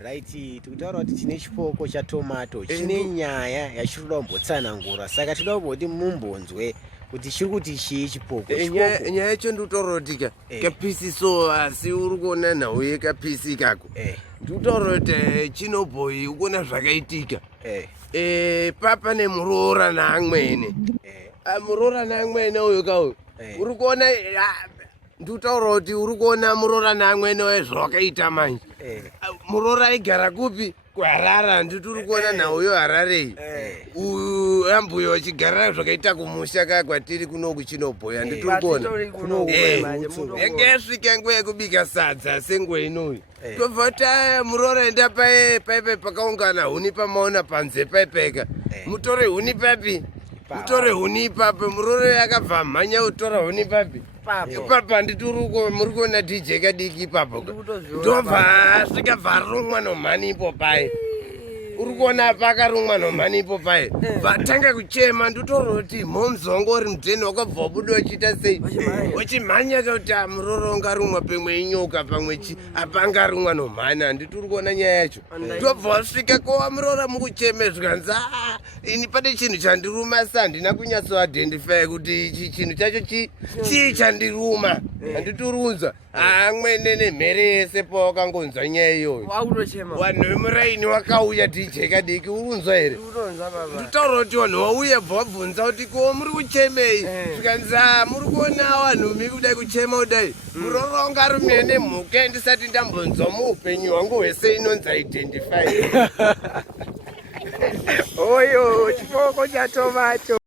Right, tikutaura kuti tine chipoko chatomato chine nyaya yachirikuda kumbotsanangura, saka tinoda kumboti mumbonzwe kuti chiri kuti chii chipoko. Nyaya yacho ndikutaura kuti kapisi so asi uri kuona nhau yekapisi kako ndikutaura kuti chinobhoyi ukuona zvakaitika papa nemuroora naamwene muroora naamwene uyu kauyu uri kuona ndikutaura kuti uri kuona muroora naamwene uyu zvawakaita manje muroora aigara kupi kuharara nditi uri kuona nhauyo hararei uyu ambuya wachigarira zvakaita kumusha kaya kwatiri kunoku chinobhoya nditi uri kuona yange yasvika nguva yekubika sadza senguva inoyi tobva kuti muroora enda paipai pakaungana huni pamaona panze paipeka mutore huni papi mutore huni ipapi muroora yakabva mhanya kutora huni papi ipapa nditi muri kuona dj kadiki ipapo ndobva asvikabva arumwa nomhani ipo pai uri kuona pakarumwa nomhani ipo pai vatanga kuchema nditotora kuti mhomzi wangu uri mudheni wakabva wabuda wachiita sei wachimhanya kuti muroora ungarumwa pemwe inyoka pamwe apangarumwa nomhani handiti uri kuona nyaya yacho ndobva wasvika kowa muroora mukucheme zvikanzi ini pane chinhu chandiruma sa handina kunyatsoidhentify kuti ichi chinhu chacho chii chandiruma handiti uri kunzwa amwene nemhere yese pawakangonzwa nyaya iyoyo vanhu vemuraini wakauya dj kadiki uri kunzwa here nditaura kuti vanhu wauya bva wabvunza kuti ko muri kuchemei zvikanzi muri kuona vanhu mi kudai kuchema kudai muroora ungarumire nemhuka ndisati ndambonzwa muupenyu hwangu hwese inonzi identify Oyo chipoko chatomato.